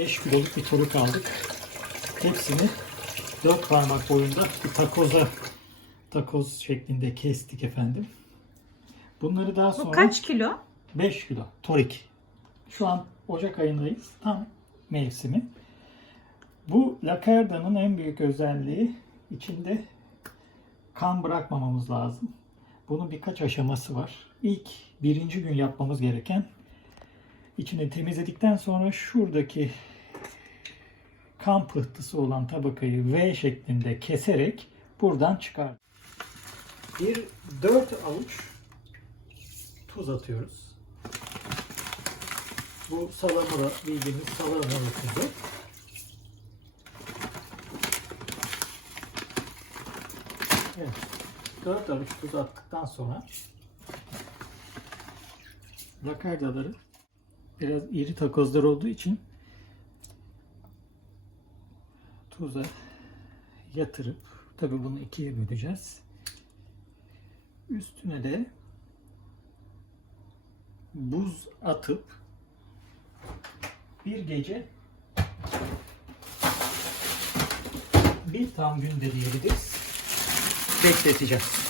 5 kiloluk bir toruk aldık. Hepsini 4 parmak boyunda bir takoz şeklinde kestik efendim. Bunları daha Bu sonra kaç kilo? 5 kilo torik. Şu an Ocak ayındayız. Tam mevsimi. Bu lakarda'nın en büyük özelliği içinde kan bırakmamamız lazım. Bunun birkaç aşaması var. İlk birinci gün yapmamız gereken, içini temizledikten sonra şuradaki kan pıhtısı olan tabakayı V şeklinde keserek buradan çıkar. Bir 4 avuç tuz atıyoruz. Bu salamura, bildiğimiz salamura tuzu. Evet. 4 avuç tuz attıktan sonra lakardaları biraz iri takozlar olduğu için tuza yatırıp, tabi bunu ikiye böleceğiz. Üstüne de buz atıp bir gece, bir tam günde diyebiliriz, bekleteceğiz.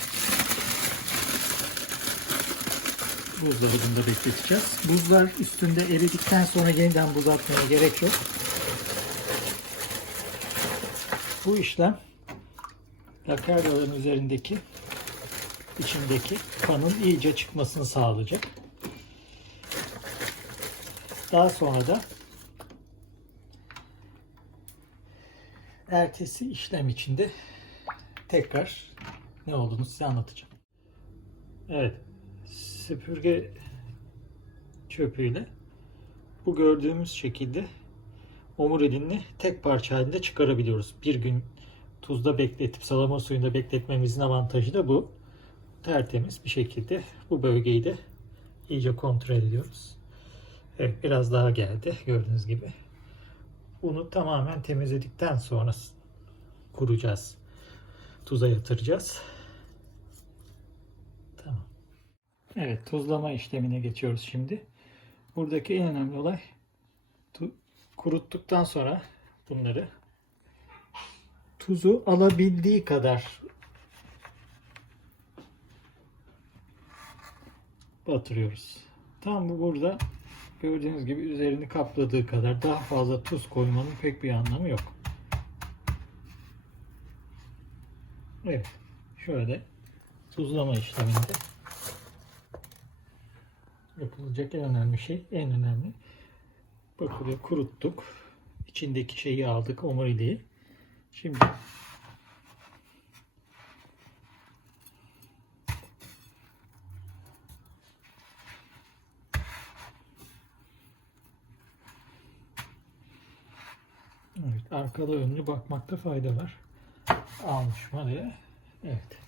Buzları bunda bekleteceğiz. Buzlar üstünde eridikten sonra yeniden buz atmaya gerek yok. Bu işlem lakardaların üzerindeki, içindeki kanın iyice çıkmasını sağlayacak. Daha sonra da ertesi işlem içinde tekrar ne olduğunu size anlatacağım. Evet, süpürge çöpüyle bu gördüğümüz şekilde omurilinini tek parça halinde çıkarabiliyoruz. Bir gün tuzda bekletip salamura suyunda bekletmemizin avantajı da bu. Tertemiz bir şekilde bu bölgeyi de iyice kontrol ediyoruz. Evet, biraz daha geldi gördüğünüz gibi. Bunu tamamen temizledikten sonra kuracağız. Tuza yatıracağız. Tamam. Evet, tuzlama işlemine geçiyoruz şimdi. Buradaki en önemli olay, kuruttuktan sonra bunları tuzu alabildiği kadar batırıyoruz. Tam bu burada gördüğünüz gibi üzerini kapladığı kadar, daha fazla tuz koymanın pek bir anlamı yok. Evet, şöyle tuzlama işleminde yapılacak en önemli şey, en önemli. Bakın kuruttuk. İçindeki şeyi aldık, omuriliği. Şimdi evet, arkalı önlü bakmakta fayda var. Almış mı diye. Evet.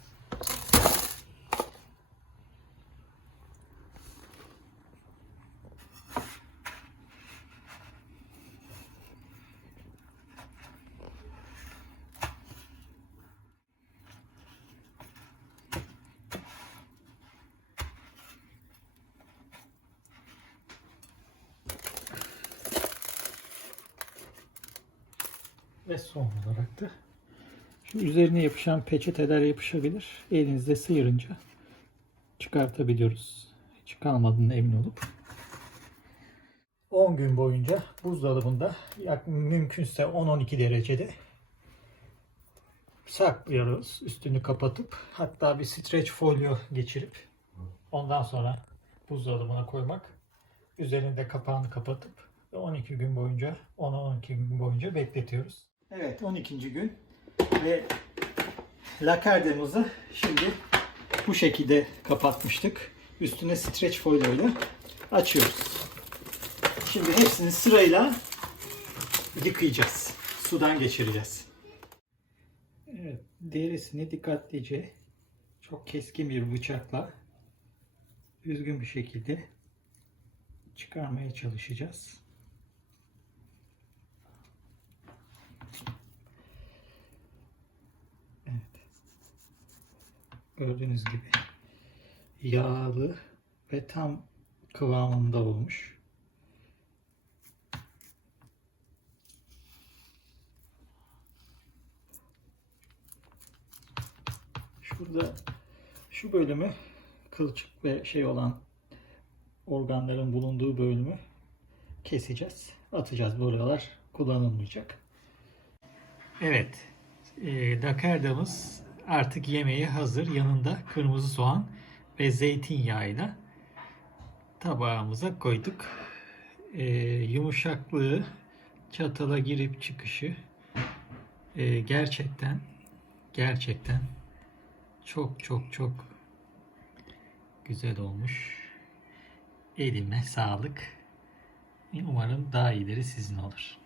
Ve son olarak da şu üzerine yapışan peçeteler yapışabilir. Elinizde sıyırınca çıkartabiliyoruz. Hiç kalmadığına emin olup. 10 gün boyunca buzdolabında mümkünse 10-12 derecede saklıyoruz. Üstünü kapatıp, hatta bir streç folyo geçirip ondan sonra buzdolabına koymak. Üzerinde kapağını kapatıp 12 gün boyunca, 10-12 gün boyunca bekletiyoruz. Evet, 12. gün ve lakardamızı şimdi bu şekilde kapatmıştık. Üstüne streç folyo ile açıyoruz. Şimdi hepsini sırayla yıkayacağız. Sudan geçireceğiz. Evet, derisini dikkatlice, çok keskin bir bıçakla düzgün bir şekilde çıkarmaya çalışacağız. Evet. Gördüğünüz gibi yağlı ve tam kıvamında olmuş. Şurada şu bölümü, kılçık ve şey olan organların bulunduğu bölümü keseceğiz. Atacağız. Buralar kullanılmayacak. Evet. Dakardamız artık yemeğe hazır. Yanında kırmızı soğan ve zeytinyağıyla tabağımıza koyduk. Yumuşaklığı, çatala girip çıkışı gerçekten çok güzel olmuş. Eline sağlık. Umarım daha iyileri sizin olur.